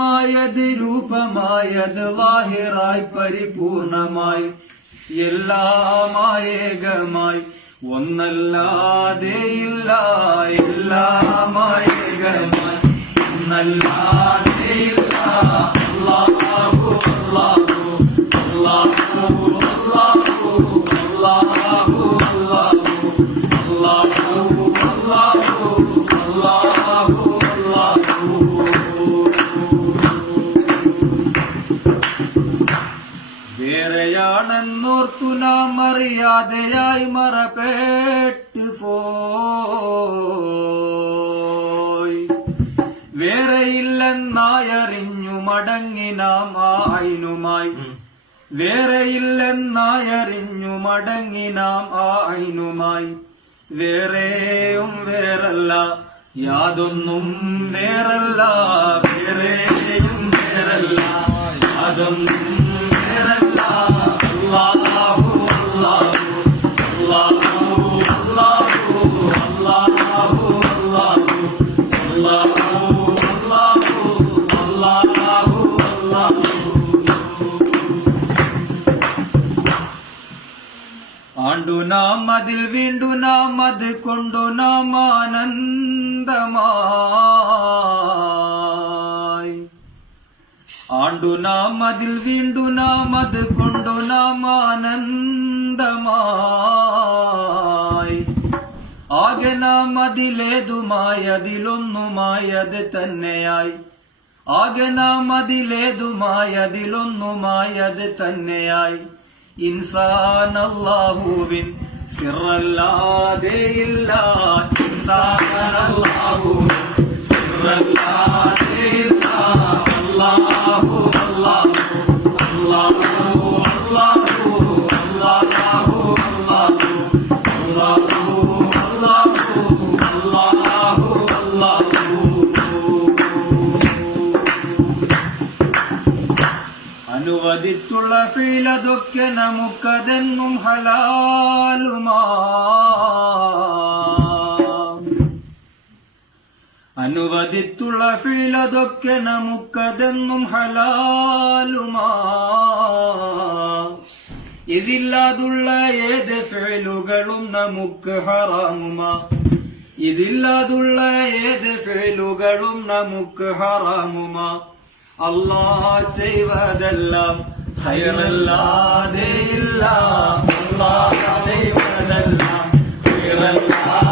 നാമമായത് രൂപമായത് ലാഹിറായി പരിപൂർണമായി എല്ലാമായേകമായി ഒന്നല്ലാതെയില്ല എല്ലാമായേകമായി ഒന്നല്ലാതെയില്ല അല്ലാഹു അല്ലാഹു അല്ലാഹു അല്ലാഹു അല്ലാഹു അല്ലാഹു അല്ലാഹു അല്ലാഹു അല്ലാഹു വേറെയാണെന്നോർത്തു നാം അറിയാതെയായി മറപേട്ട് പോയി വേറെയില്ലെന്നായറിഞ്ഞു മടങ്ങി നാം ആയിനുമായി വേറെയില്ലെന്നായറിഞ്ഞു മടങ്ങി നാം ആയിനുമായി വേറെയും വേറല്ല യാതൊന്നും വേറല്ല വേറെയും വേറല്ല യാതൊന്നും വേറല്ല അല്ലാഹു അല്ലാഹു അല്ലാഹു അല്ലാഹു അല്ലാഹു അല്ലാഹു അല്ലാഹു അല്ലാഹു അല്ലാഹു ആണ്ടു നാം അതിൽ വീണ്ടു നാം അത് കൊണ്ടു നാം ആനന്ദമായി ആണ്ടു നാം അതിൽ വീണ്ടു നാം അത് കൊണ്ടു നാം ആനന്ദമായി ആകെ നാം അതിലേതുമായി അതിലൊന്നുമായി അത് തന്നെയായി ആകെ നാം അതിലേതുമായി അതിലൊന്നുമായി അത് തന്നെയായി ഇൻസാൻ അല്ലാഹുവിൻ സിറല്ലാതെയില്ല ഇൻസാൻ അല്ലാഹുവിൻ സിറല്ലാതെയില്ല അല്ലാഹു അല്ലാഹു അല്ലാഹു അല്ലാഹു അല്ലാഹു അല്ലാഹു അല്ലാഹു അല്ലാഹു അല്ലാഹു അനുവദിച്ചുള്ള ഫീലതൊക്കെ നമുക്കതെന്നും ഹലാലുമാ അനുവദിച്ചുള്ള ഫീലതൊക്കെ നമുക്കതെന്നും ഹലാലുമാ ഇതില്ലാതുള്ള ഏത് ഫീലുകളും നമുക്ക് ഹറാമുമാ ഇതില്ലാതുള്ള ഏത് ഫീലുകളും നമുക്ക് ഹറാമുമാ അല്ലാഹ് ചെയ്വതെല്ലാം ഖൈറല്ലാതെയില്ല അല്ലാഹ് ചെയ്വതെല്ലാം ഖൈറല്ലാതെ